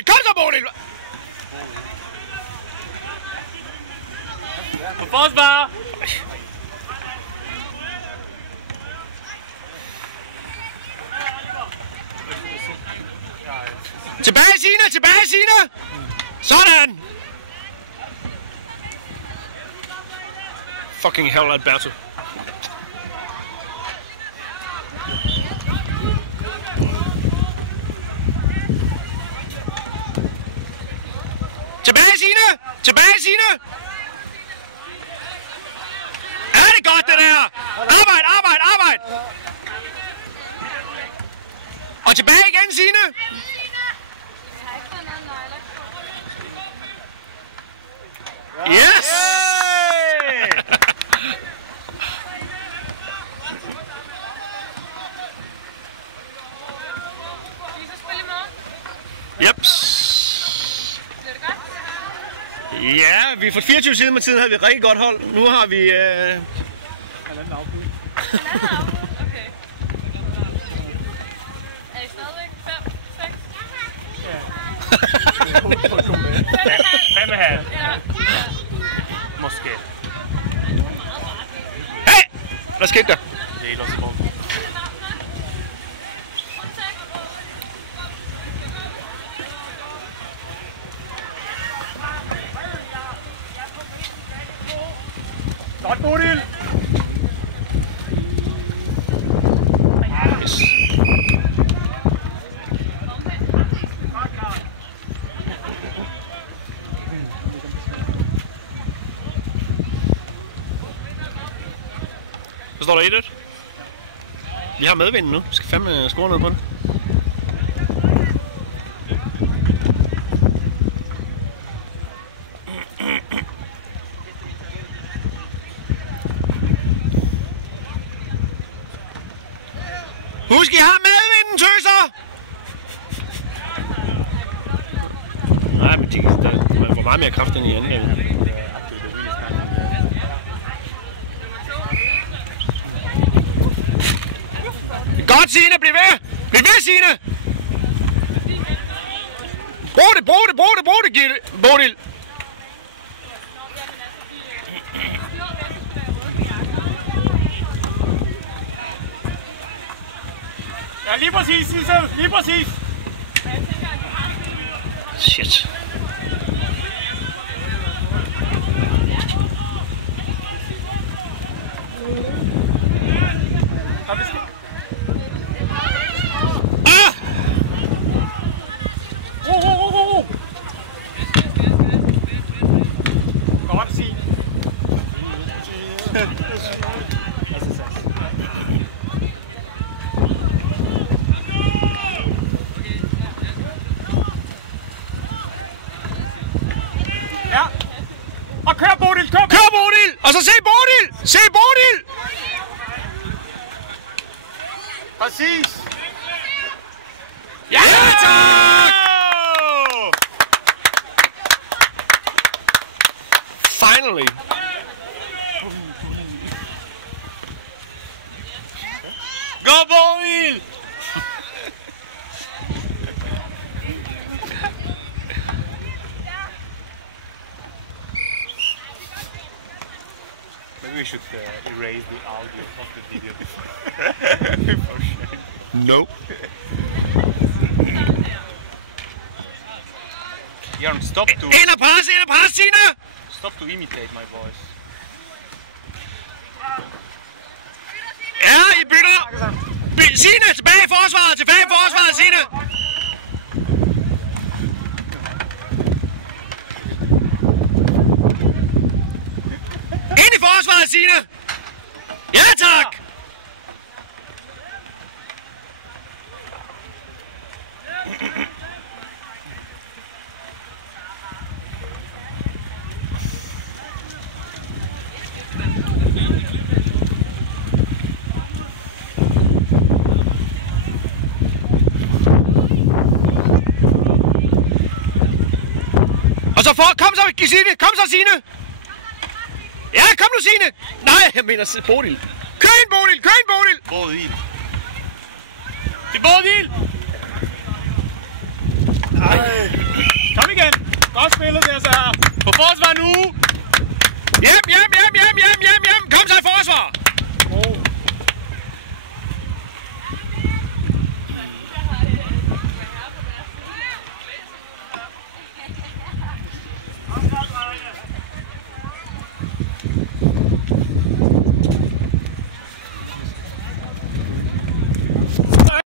Bodil! Kom så, Bodil! På forsvar! Tilbage, Signe! Tilbage, Signe! Sådan! Fucking hell, Alberto. Tilbage, Signe! Tilbage, Signe! Er det godt, det der? Arbejde, arbejde, arbejde! Og tilbage igen, Signe! Yes! Jeps. Ja, vi for 24 siden med tiden havde vi et rigtig godt hold. Nu har vi... Halvanden afbud. Okay. Er I stadigvæk 5, 6? Ja. 5,5. Ja. Måske. Hey! Hvad skete der? Det er også godt. Godt, Bodil! Yes. Så står der 1-1. Vi har medvinden nu. Vi skal fandme score noget på det. Husk, I har medvinden, tøser! Nej, men man får meget mere kraft end i anden. Godt, Signe! Bliv ved! Bliv ved, Signe! Brug det, Gitte! Bodil! Ja, lige præcis, Sisse! Lige præcis! Shit. Godt, Signe! Ja! Og kør, Bodil! Kør, Bodil! Og så se Bodil! Se Bodil! Præcis! Ja, tak! Finally! Go, Bodil! Maybe we should erase the audio of the video before sharing. Nope. Jørgen, stop to Ind og pres, Signe! stop to imitate my voice. Ja, I bytter! Signe, tilbage i forsvaret! Tilbage i forsvaret, Signe! Ind i forsvaret, Signe! Ja, tak! Og så for, kom så, Signe, kom så, Signe! Ja, kom nu, Signe! Nej, jeg mener Bodil. Kør ind, Bodil, kør ind, Bodil! Bodil! Det er Bodil! Nej. spillet der så.